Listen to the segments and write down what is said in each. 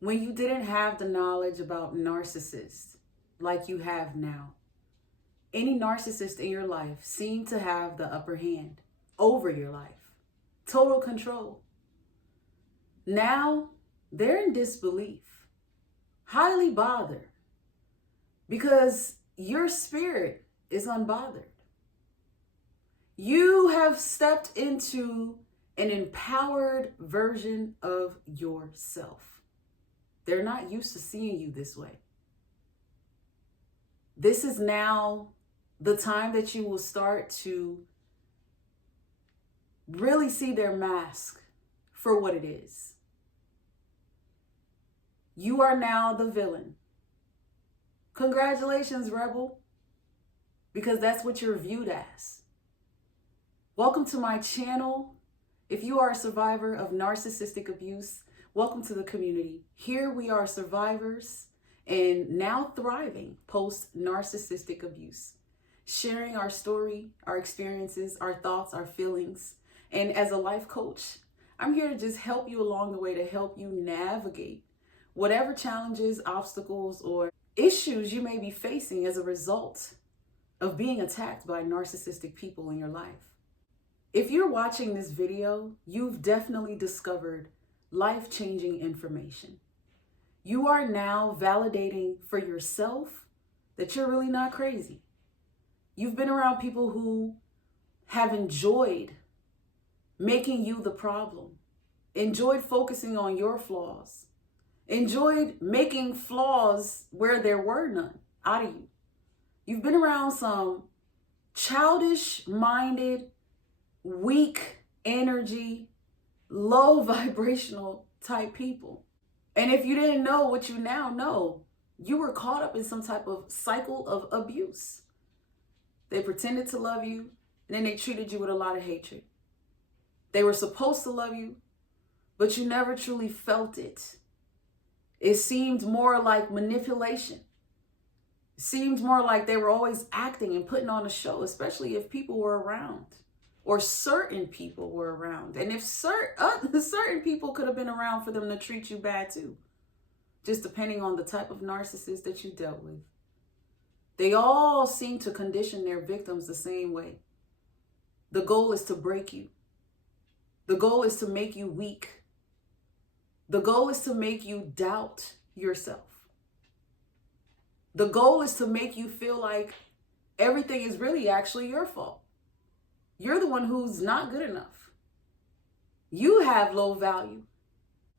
when you didn't have the knowledge about narcissists like you have now, any narcissist in your life seemed to have the upper hand over your life, total control. Now they're in disbelief, highly bothered, because your spirit is unbothered. You have stepped into an empowered version of yourself. They're not used to seeing you this way. This is now the time that you will start to really see their mask for what it is. You are now the villain. Congratulations, Rebel, because that's what you're viewed as. Welcome to my channel. If you are a survivor of narcissistic abuse, welcome to the community. Here we are survivors and now thriving post-narcissistic abuse, sharing our story, our experiences, our thoughts, our feelings. And as a life coach, I'm here to just help you along the way, to help you navigate whatever challenges, obstacles, or issues you may be facing as a result of being attacked by narcissistic people in your life. If you're watching this video, you've definitely discovered life-changing information. You are now validating for yourself that you're really not crazy. You've been around people who have enjoyed making you the problem, enjoyed focusing on your flaws, enjoyed making flaws where there were none out of you. You've been around some childish-minded, weak energy, low vibrational type people. And if you didn't know what you now know, you were caught up in some type of cycle of abuse. They pretended to love you, and then they treated you with a lot of hatred. They were supposed to love you, but you never truly felt it. It seemed more like manipulation. It seemed more like they were always acting and putting on a show, especially if people were around, or certain people were around. And if certain people could have been around for them to treat you bad too, just depending on the type of narcissist that you dealt with. They all seem to condition their victims the same way. The goal is to break you. The goal is to make you weak. The goal is to make you doubt yourself. The goal is to make you feel like everything is really actually your fault. You're the one who's not good enough. You have low value.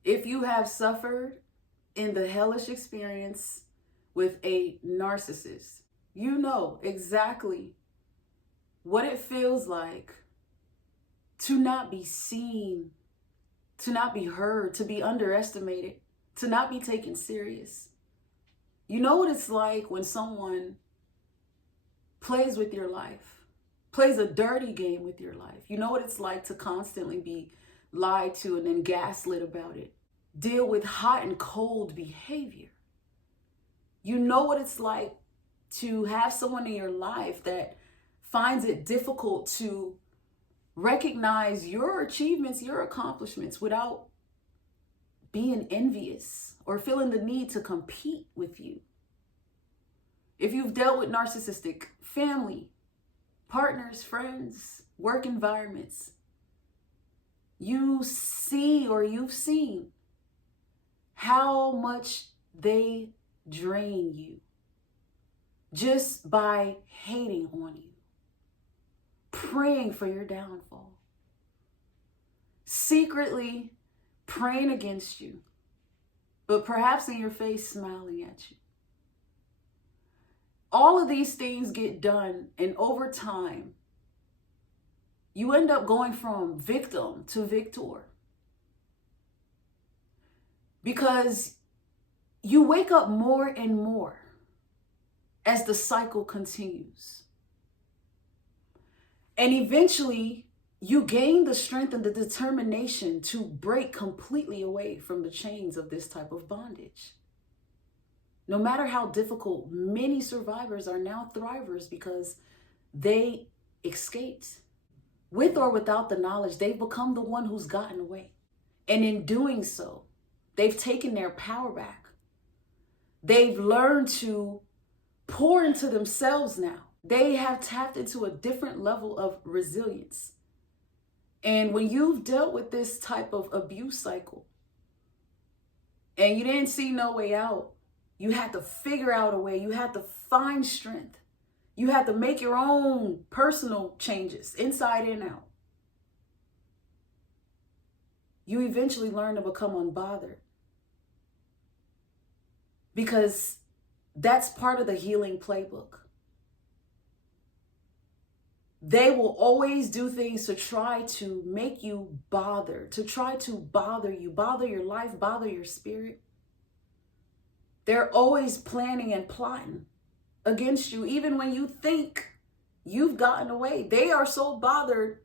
If you have suffered in the hellish experience with a narcissist, you know exactly what it feels like to not be seen, to not be heard, to be underestimated, to not be taken serious. You know what it's like when someone plays with your life, plays a dirty game with your life. You know what it's like to constantly be lied to and then gaslit about it. Deal with hot and cold behavior. You know what it's like to have someone in your life that finds it difficult to recognize your achievements, your accomplishments without being envious or feeling the need to compete with you. If you've dealt with narcissistic family, partners, friends, work environments, you see or you've seen how much they drain you just by hating on you, praying for your downfall, secretly praying against you, but perhaps in your face smiling at you. All of these things get done, and over time, you end up going from victim to victor. Because you wake up more and more as the cycle continues. And eventually, you gain the strength and the determination to break completely away from the chains of this type of bondage. No matter how difficult, many survivors are now thrivers because they escaped. With or without the knowledge, they've become the one who's gotten away. And in doing so, They've taken their power back. They've learned to pour into themselves now. They have tapped into a different level of resilience. And when you've dealt with this type of abuse cycle and you didn't see no way out, you had to figure out a way. You had to find strength. You had to make your own personal changes, inside and out. You eventually learn to become unbothered. Because that's part of the healing playbook. They will always do things to try to make you bother, to try to bother you, bother your life, bother your spirit. They're always planning and plotting against you, even when you think you've gotten away. They are so bothered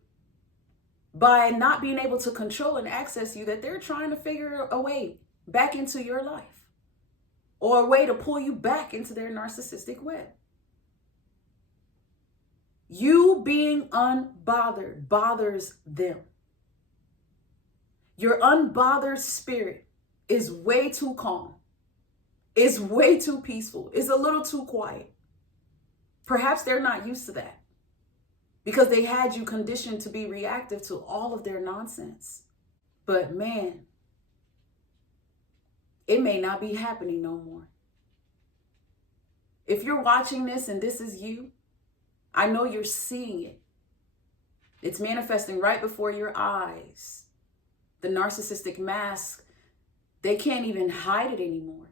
by not being able to control and access you that they're trying to figure a way back into your life, or a way to pull you back into their narcissistic web. You being unbothered bothers them. Your unbothered spirit is way too calm. It's way too peaceful. It's a little too quiet. Perhaps they're not used to that because they had you conditioned to be reactive to all of their nonsense. But man, it may not be happening no more. If you're watching this and this is you, I know you're seeing it. It's manifesting right before your eyes. The narcissistic mask, they can't even hide it anymore.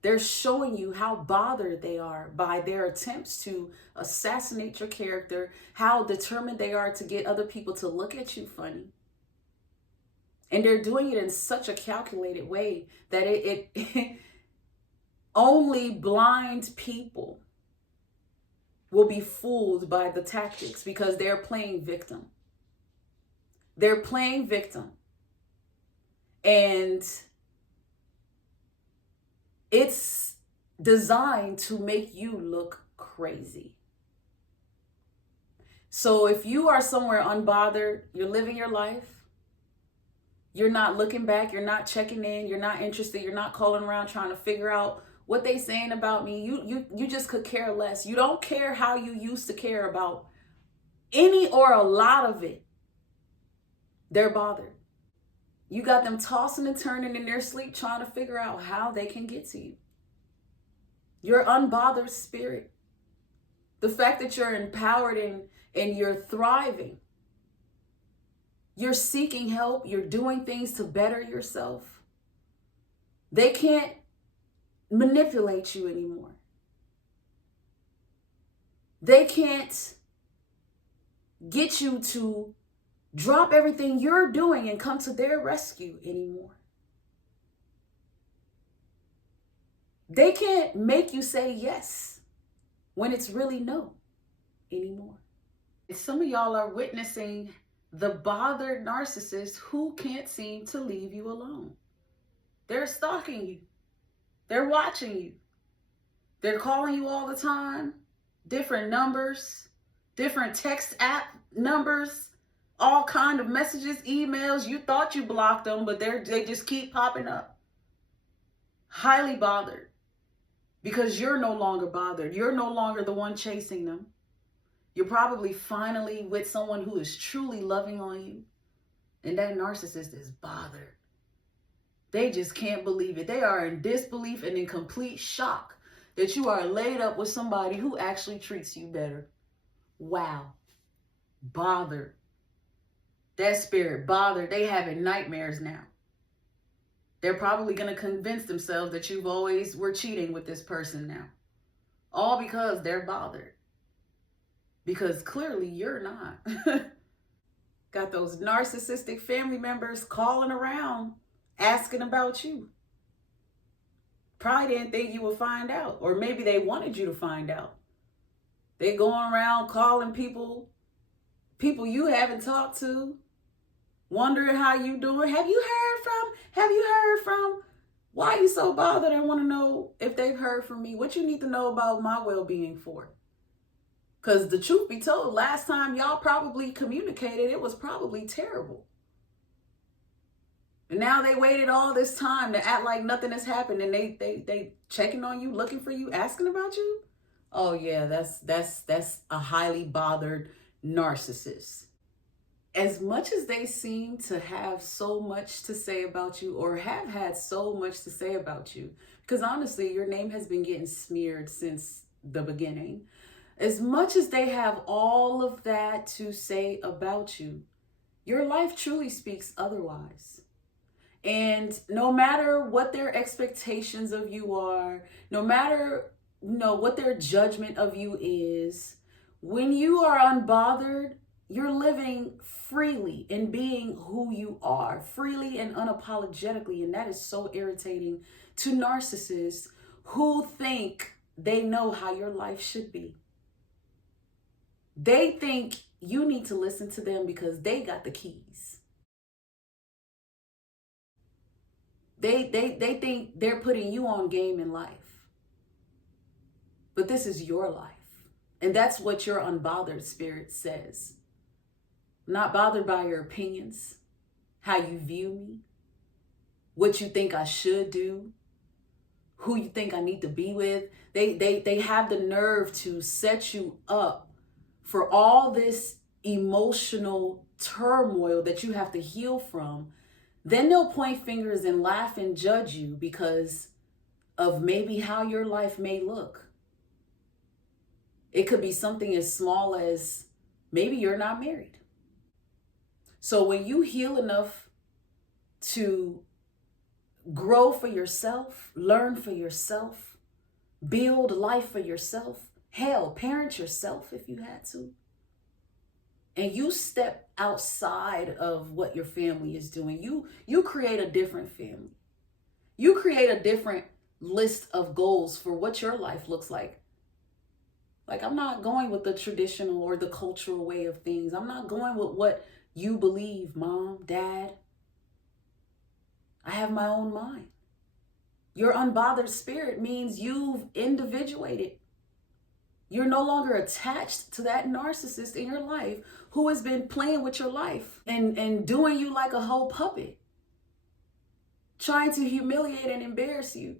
They're showing you how bothered they are by their attempts to assassinate your character, how determined they are to get other people to look at you funny. And they're doing it in such a calculated way that it only blind people will be fooled by the tactics because they're playing victim. They're playing victim. And it's designed to make you look crazy. So if you are somewhere unbothered, you're living your life, you're not looking back, you're not checking in, you're not interested, you're not calling around trying to figure out what they saying about me. You just could care less. You don't care how you used to care about any or a lot of it. They're bothered. You got them tossing and turning in their sleep trying to figure out how they can get to you. Your unbothered spirit. The fact that you're empowered and you're thriving. You're seeking help. You're doing things to better yourself. They can't manipulate you anymore. They can't get you to drop everything you're doing and come to their rescue anymore. They can't make you say yes when it's really no anymore. Some of y'all are witnessing the bothered narcissist who can't seem to leave you alone. They're stalking you. They're watching you. They're calling you all the time. Different numbers, different text app numbers, all kind of messages, emails. You thought you blocked them, but they just keep popping up. Highly bothered because you're no longer bothered. You're no longer the one chasing them. You're probably finally with someone who is truly loving on you. And that narcissist is bothered. They just can't believe it. They are in disbelief and in complete shock that you are laid up with somebody who actually treats you better. Wow. Bothered. That spirit bothered. They having nightmares now. They're probably going to convince themselves that you've always were cheating with this person now. All because they're bothered. Because clearly you're not. Got those narcissistic family members calling around, asking about you. Probably didn't think you would find out. Or maybe they wanted you to find out. They going around calling people you haven't talked to, wondering how you doing. Have you heard from? Why are you so bothered? I want to know if they've heard from me. What you need to know about my well-being for? Because the truth be told, last time y'all probably communicated, it was probably terrible. And now they waited all this time to act like nothing has happened, and they checking on you, looking for you, asking about you. Oh yeah, that's a highly bothered narcissist. As much as they seem to have so much to say about you, or have had so much to say about you, because honestly, your name has been getting smeared since the beginning. As much as they have all of that to say about you, your life truly speaks otherwise. And no matter what their expectations of you are, no matter what their judgment of you is, when you are unbothered, you're living freely and being who you are, freely and unapologetically. And that is so irritating to narcissists who think they know how your life should be. They think you need to listen to them because they got the keys. They think they're putting you on game in life. But this is your life. And that's what your unbothered spirit says. I'm not bothered by your opinions, how you view me, what you think I should do, who you think I need to be with. They have the nerve to set you up for all this emotional turmoil that you have to heal from. Then they'll point fingers and laugh and judge you because of maybe how your life may look. It could be something as small as maybe you're not married. So when you heal enough to grow for yourself, learn for yourself, build life for yourself, hell, parent yourself if you had to, and you step outside of what your family is doing, you create a different family. You create a different list of goals for what your life looks like. Like, I'm not going with the traditional or the cultural way of things. I'm not going with what you believe, mom, dad. I have my own mind. Your unbothered spirit means you've individuated. You're no longer attached to that narcissist in your life who has been playing with your life and doing you like a whole puppet, trying to humiliate and embarrass you.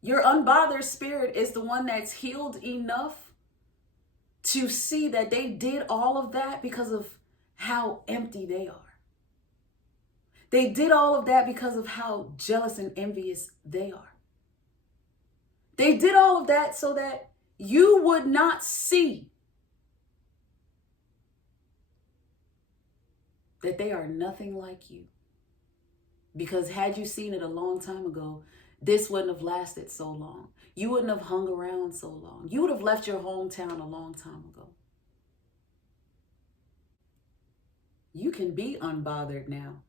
Your unbothered spirit is the one that's healed enough to see that they did all of that because of how empty they are. They did all of that because of how jealous and envious they are. They did all of that so that you would not see that they are nothing like you. Because had you seen it a long time ago, this wouldn't have lasted so long. You wouldn't have hung around so long. You would have left your hometown a long time ago. You can be unbothered now.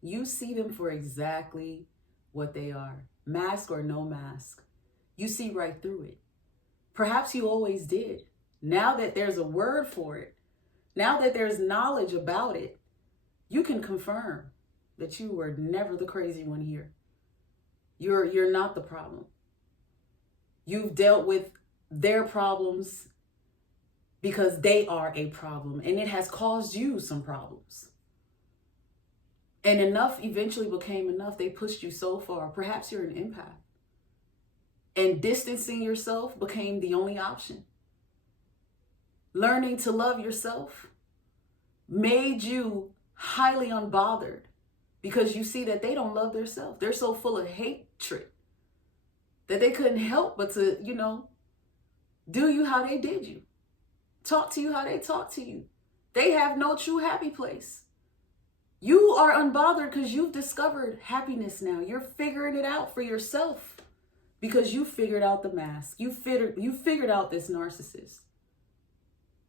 You see them for exactly what they are, mask or no mask. You see right through it. Perhaps you always did. Now that there's a word for it, now that there's knowledge about it, you can confirm that you were never the crazy one here. You're not the problem. You've dealt with their problems because they are a problem, and it has caused you some problems. And enough eventually became enough. They pushed you so far. Perhaps you're an empath. And distancing yourself became the only option. Learning to love yourself made you highly unbothered because you see that they don't love themselves. They're so full of hatred that they couldn't help but to, do you how they did you. Talk to you how they talk to you. They have no true happy place. You are unbothered because you've discovered happiness now. You're figuring it out for yourself because you figured out the mask. You figured out this narcissist.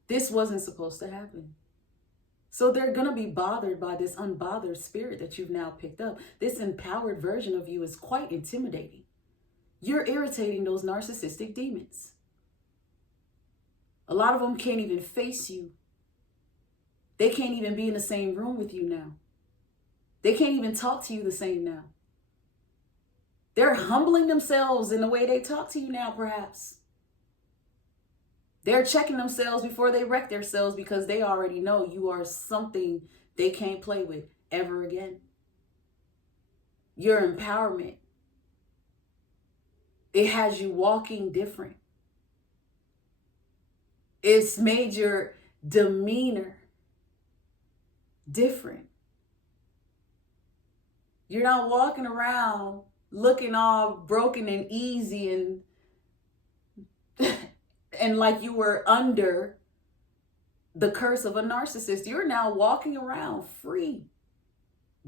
This wasn't supposed to happen. So they're going to be bothered by this unbothered spirit that you've now picked up. This empowered version of you is quite intimidating. You're irritating those narcissistic demons. A lot of them can't even face you. They can't even be in the same room with you now. They can't even talk to you the same now. They're humbling themselves in the way they talk to you now, perhaps. They're checking themselves before they wreck themselves because they already know you are something they can't play with ever again. Youre Empowerment, it has you walking different. It's made your demeanor different. You're not walking around looking all broken and easy and like you were under the curse of a narcissist. You're now walking around free,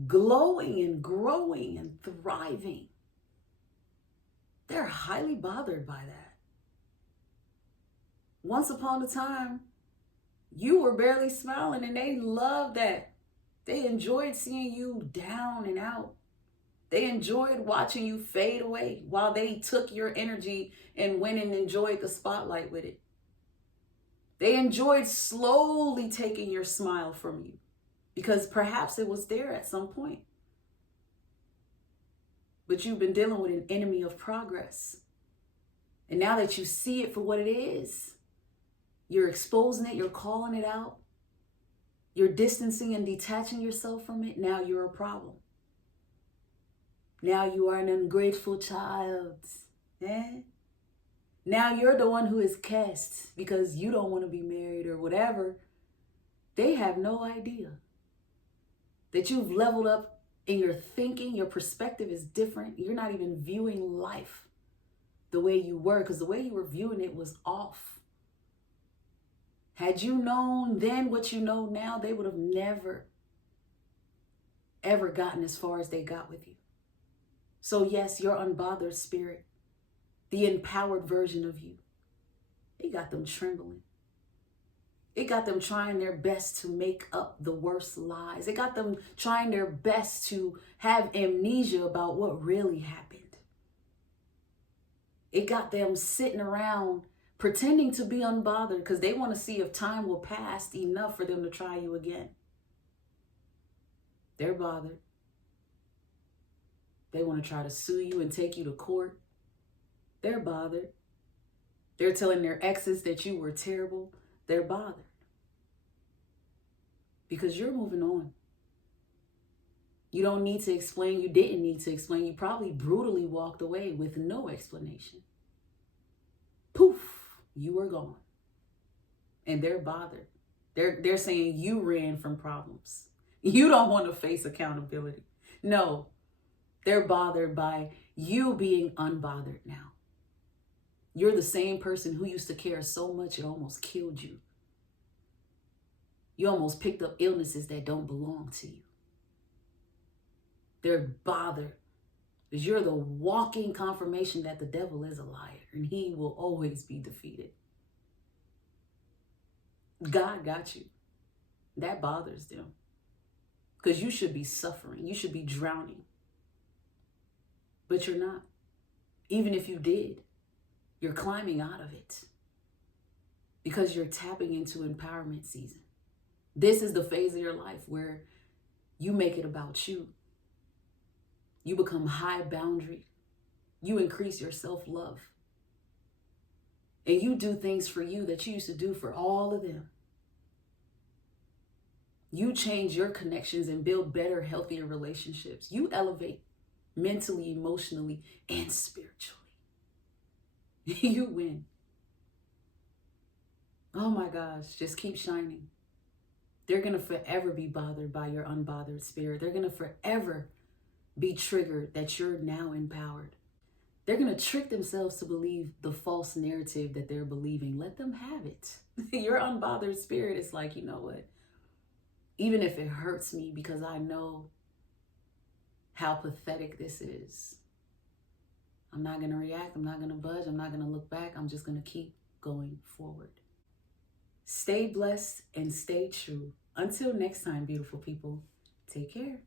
glowing and growing and thriving. They're highly bothered by that. Once upon a time, you were barely smiling and they loved that. They enjoyed seeing you down and out. They enjoyed watching you fade away while they took your energy and went and enjoyed the spotlight with it. They enjoyed slowly taking your smile from you because perhaps it was there at some point. But you've been dealing with an enemy of progress. And now that you see it for what it is, you're exposing it, you're calling it out, you're distancing and detaching yourself from it. Now you're a problem. Now you are an ungrateful child. Now you're the one who is cast because you don't want to be married or whatever. They have no idea that you've leveled up in your thinking. Your perspective is different. You're not even viewing life the way you were, because the way you were viewing it was off. Had you known then what you know now, they would have never, ever gotten as far as they got with you. So yes, your unbothered spirit, the empowered version of you, it got them trembling. It got them trying their best to make up the worst lies. It got them trying their best to have amnesia about what really happened. It got them sitting around pretending to be unbothered because they want to see if time will pass enough for them to try you again. They're bothered. They want to try to sue you and take you to court. They're bothered. They're telling their exes that you were terrible. They're bothered. Because you're moving on. You don't need to explain. You didn't need to explain. You probably brutally walked away with no explanation. Poof, you were gone. And they're bothered. They're saying you ran from problems. You don't want to face accountability. No, they're bothered by you being unbothered now. You're the same person who used to care so much it almost killed you. You almost picked up illnesses that don't belong to you. They're bothered because you're the walking confirmation that the devil is a liar and he will always be defeated. God got you. That bothers them because you should be suffering. You should be drowning. But you're not. Even if you did, you're climbing out of it because you're tapping into empowerment season. This is the phase of your life where you make it about you. You become high boundary. You increase your self-love. And you do things for you that you used to do for all of them. You change your connections and build better, healthier relationships. You elevate mentally, emotionally, and spiritually. You win. Oh my gosh, just keep shining. They're going to forever be bothered by your unbothered spirit. They're going to forever be triggered that you're now empowered. They're going to trick themselves to believe the false narrative that they're believing. Let them have it. Your unbothered spirit is like, you know what? Even if it hurts me because I know how pathetic this is, I'm not going to react. I'm not going to budge. I'm not going to look back. I'm just going to keep going forward. Stay blessed and stay true. Until next time, beautiful people, take care.